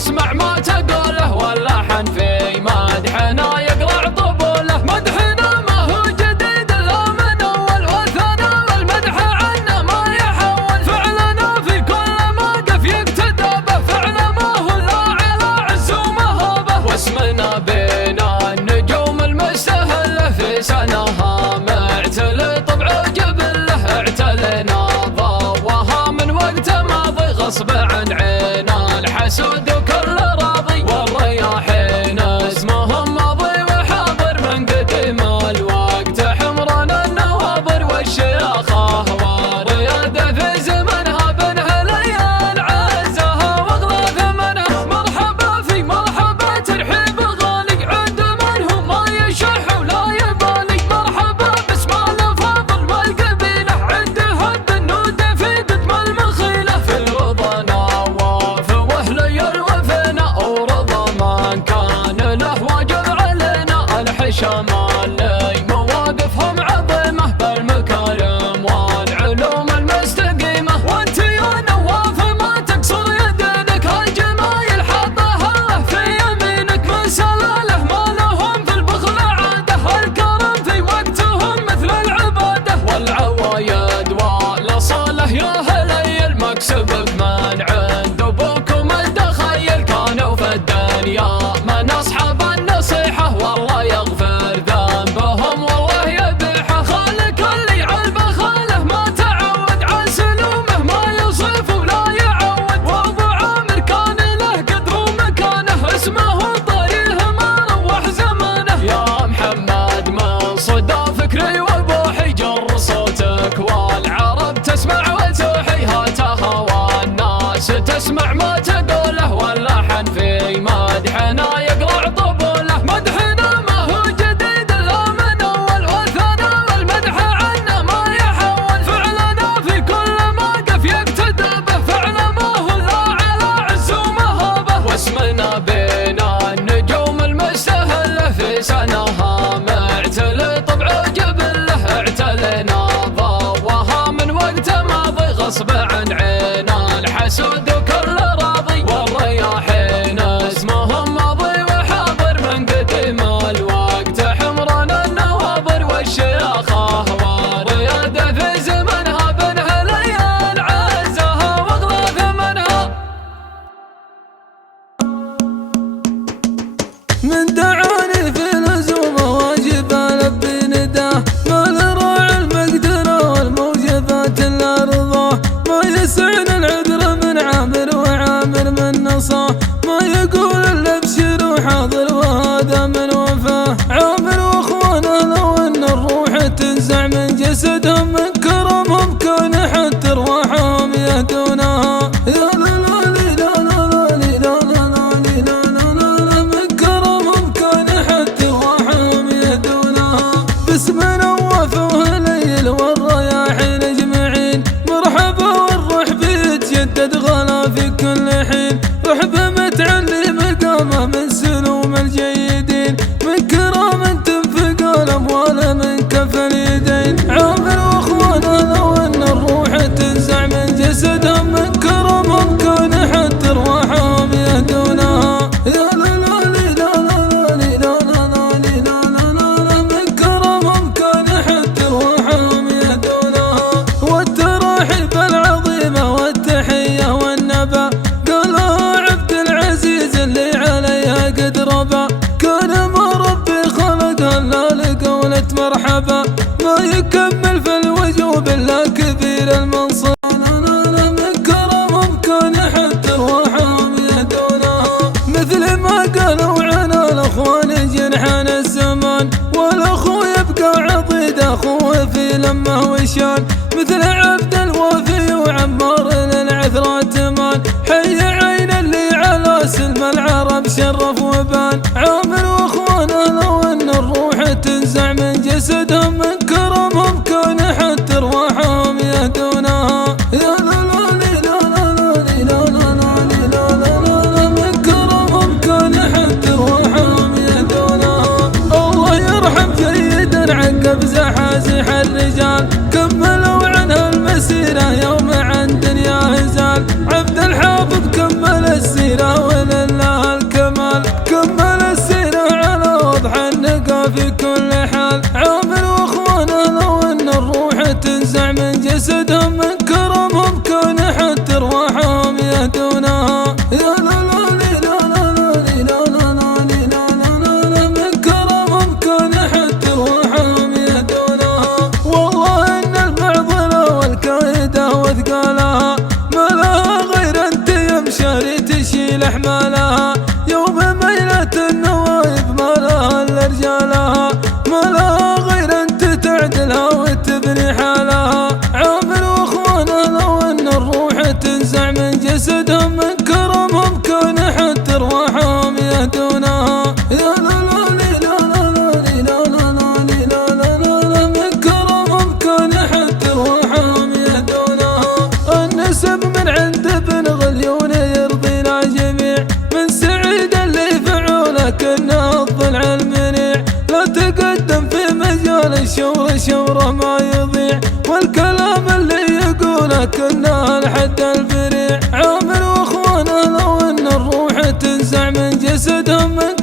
واسمع ما تقوله، واللحن في مدحنا يقرع طبوله. مدحنا ما هو جديد الا من اول، وثنا والمدح عنا ما يحول. فعلنا في كل موقف يقتدى به، فعلا ما هو الا على عز ومهابه. واسمنا بين النجوم المستهله، في سنها معتل طبع جبله. اعتلنا ضوها من وقت ماضي، غصب عن عين الحسود وكل راضي. والرياحين اسمهم ماضي وحاضر، من قديم الوقت حمران النواظر. والشياخة ورياده في زمنها، بنها ليال عزها واغلى ثمنها. مرحبا في مرحبا ترحيب غالي، عند من هو ما يشح ولا يبالي. مرحبا باسم الفاضل والقبيله، عندها البنود في قدم المخيله. في الرضا نواف واهلي الوفينا، ورضا من كان له واجب علينا. الحشم اللي مواقفهم عظيمه، بالمكارم والعلوم المستقيمه. وانت يا نواف ما تقصر يدينك، هالجمايل حطها في يمينك. من سلاله ما لهم في البخل عاده، الكرم في وقتهم مثل العباده. والعوايد والاصاله يا هلي، المكسبك من عند ابوكم الدخيل. كانوا في الدنيا من اصحاب النصيحه، والله يغفر ذنبهم والله يبيحه. خالك اللي عالبخاله ما تعود، عن سلومه ما يصف ولا يعود. وابو عامر كان له قدر ومكانه، اسمه طريه ما روح زمانه. يا محمد من صدى فكري وبوحي، جر صوتك والعرب تسمع وتوحي. هاتها والناس تسمع ما تقوله، واللحن في مدحنا يقرع طبوله. مدحنا ما هو جديد الا من اول، وثنا والمدح عنا ما يحول. فعلنا في كل موقف يقتدى به، فعلا ما هو الا على عز ومهابه. واسمنا بين النجوم المستهله، في سنها معتل طبع جبله. اعتلنا ضوها من وقت ماضي، غصب عن عين الحسود وكل راضي. والرياحين اسمهم ماضي وحاضر، من قديم الوقت حمران النواظر. والشياخة ورياده في زمنها، بنها ليال عزها واغلى ثمنها. من دعاني في لزومه واجب البي نداه، ما لراعي المقدره والموجبات الا رضاه. ما يسعنا العذر من عامر وعامر من نصاه، ما يقول الا ابشر حاضر وهذا من وفاه. عامر واخوانه لو ان الروح تنزع من جسدهم، من كرمهم كان حتى ارواحهم يهدونها. يا لا لا لي لا لا لا لي لا لا لا لي لا لا لا، من كرمهم كان حتى ارواحهم يهدونها. باسم نواف وهليل والرياحين اجمعين، مرحبا والروح بيتجدد غلا في كل حين. رحبة متعلي مقامه من سلوم الجيدين، من كرام تنفق الاموال من كف اليدين. عامر واخوانه لو ان الروح تنزع من جسدهم، من كرمهم كان حتى ارواحهم يهدونها. يا لا لا لي لا لا لا لي لا لا لا لي لا لا لا، من كرمهم كان حتى ارواحهم يهدونها. والتراحيب العظيمه والتحيه والنبا، قالها عبد العزيز اللي عليها قد ربا. كان ما ربي خلقها الا لقولة مرحبا، ما يكمل في الوجوب الا كبير المنصب. من كرمهم كان حتى ارواحهم يهدونها، مثل ما قالوا عنا الاخوان جنحان الزمان. والاخو يبقى عضيد اخوه في لمه وشان، مثل عبد الوفي وعمار للعثرة تمان. حي عين اللي على سلم العرب شرف وبان. عامر واخوانه لو ان الروح تنزع من جسدهم، من كرمهم كان حتى ارواحهم يهدونها. يا لا لا لي لا لا لا لي لا لا لا لي لا لا لا، من كرمهم كان حتى ارواحهم يهدونها. الله يرحم جيدا عقب زحازح الرجال، كملوا عنها المسيره يوم عن دنيا هزال. عبد الحافظ كمل السيره ولله يهدونها. يا لا لا لي لا لا لا لي لا لا لا لي لا لا لا لا من كرمهم كان حتى روحهم يهدونها. النسب من عند ابن غليون يرضي الجميع، من سعيد اللي فعوله كنا الضلع المنيع. لا تقدم في مجال الشورى شوره ما يضيع، والكلام اللي يقوله كنا الحد الفريع. عامر واخوانه لو ان الروح تنزع من جسدهم من